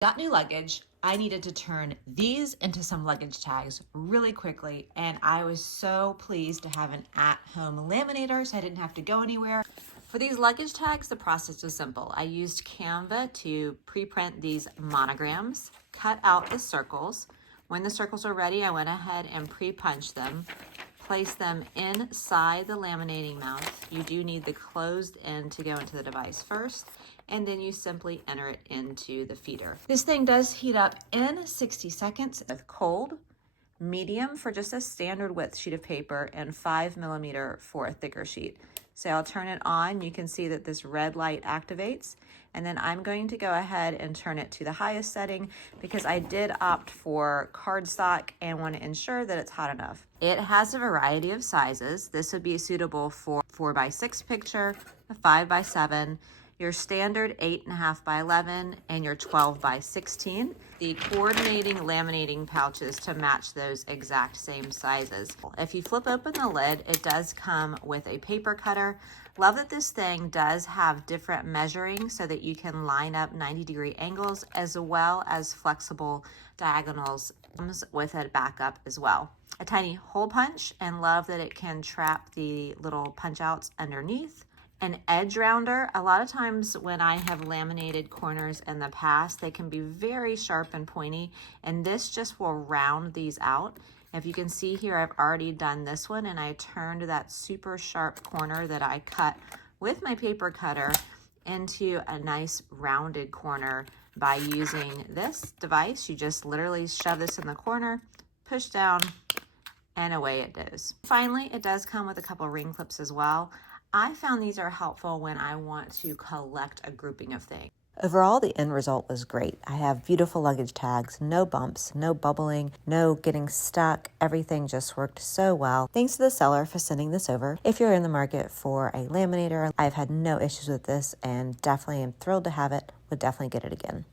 Got new luggage. I needed to turn these into some luggage tags really quickly, and I was so pleased to have an at-home laminator so I didn't have to go anywhere. For these luggage tags, the process was simple. I used Canva to pre-print these monograms, cut out the circles. When the circles are ready, I went ahead and pre-punched them, placed them inside the laminating mouth. You do need the closed end to go into the device first, and then you simply enter it into the feeder. This thing does heat up in 60 seconds with cold, medium for just a standard width sheet of paper, and 5mm for a thicker sheet. So I'll turn it on. You can see that this red light activates, and then I'm going to go ahead and turn it to the highest setting because I did opt for cardstock and want to ensure that it's hot enough. It has a variety of sizes. This would be suitable for 4x6 picture, a 5x7, your standard 8.5x11, and your 12x16. The coordinating laminating pouches to match those exact same sizes. If you flip open the lid, it does come with a paper cutter. Love that this thing does have different measuring so that you can line up 90-degree angles as well as flexible diagonals. Comes with a backup as well. A tiny hole punch, and love that it can trap the little punch outs underneath. An edge rounder. A lot of times when I have laminated corners in the past, they can be very sharp and pointy, and this just will round these out. If you can see here, I've already done this one, and I turned that super sharp corner that I cut with my paper cutter into a nice rounded corner by using this device. You just literally shove this in the corner, push down, and away it goes. Finally, it does come with a couple ring clips as well. I found these are helpful when I want to collect a grouping of things. Overall, the end result was great. I have beautiful luggage tags, no bumps, no bubbling, no getting stuck. Everything just worked so well. Thanks to the seller for sending this over. If you're in the market for a laminator, I've had no issues with this and definitely am thrilled to have it. Would definitely get it again.